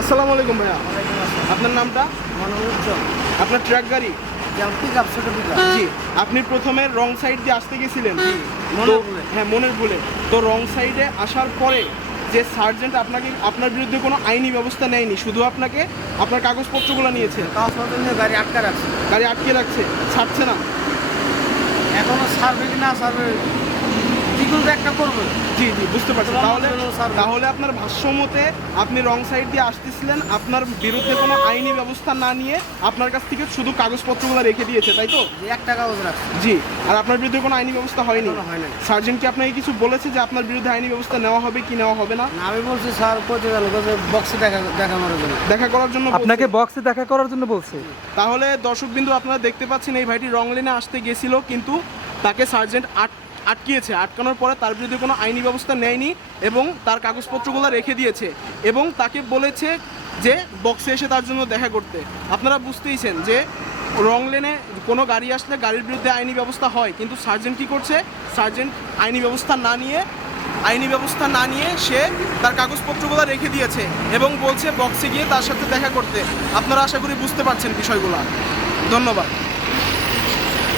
আসসালামু আলাইকুম ভাইয়া। আপনার নামটা? মনোরঞ্জন আপনার ট্রাক গাড়ি? জি আপনি প্রথমে রং সাইড দিয়ে আসতে গেছিলেন। হ্যাঁ মনের ভুলে। তো রং সাইডে আসার পরে যে সার্জেন্ট আপনাকে আপনার বিরুদ্ধে কোনো আইনি ব্যবস্থা নেয়নি শুধু আপনাকে আপনার কাগজপত্রগুলো নিয়েছে। গাড়ি আটকা রাখছে। গাড়ি আটকে রাখছে ছাড়ছে না। এখনও সার্ভে না সার্ভে কি করবে একটা করবে জি জি বুঝতে পারছি। তাহলে তাহলে আপনার ভাষ্য মতে আপনি রং সাইড দিয়ে আসতেছিলেন আপনার বিরুদ্ধে কোনো আইনি ব্যবস্থা না নিয়ে আপনার কাছ থেকে শুধু কাগজপত্রগুলো রেখে দিয়েছে তাই তো? একটা কাগজ রাখছে জি আর আপনার বিরুদ্ধে কোনো আইনি ব্যবস্থা হয়নি? হয়। সার্জেন্ট কি আপনাকে কিছু বলেছে যে আপনার বিরুদ্ধে আইনি ব্যবস্থা নেওয়া হবে কি নেওয়া হবে না? আমি বলছি স্যার কোথায় গেল বক্সে দেখা দেখা মারার জন্য। দেখা করার জন্য বলছে। আপনাকে বক্সে দেখা করার জন্য বলছে। তাহলে দর্শকবিন্দু আপনারা দেখতে পাচ্ছেন এই ভাইটি রং লেনে আসতে গেছিল কিন্তু তাকে সার্জেন্ট আট আটকিয়েছে। আটকানোর পরে তার বিরুদ্ধে কোনো আইনি ব্যবস্থা নেয়নি এবং তার কাগজপত্রগুলো রেখে দিয়েছে এবং তাকে বলেছে যে বক্সে এসে তার জন্য দেখা করতে। আপনারা বুঝতেইছেন যে রং লেনে কোনো গাড়ি আসলে গাড়ির বিরুদ্ধে আইনি ব্যবস্থা হয়, কিন্তু সার্জেন্ট কী করছে? সার্জেন্ট আইনি ব্যবস্থা না নিয়ে, আইনি ব্যবস্থা না নিয়ে সে তার কাগজপত্রগুলো রেখে দিয়েছে এবং বলছে বক্সে গিয়ে তার সাথে দেখা করতে। আপনারা আশা করি বুঝতে পারছেন বিষয়গুলো। ধন্যবাদ।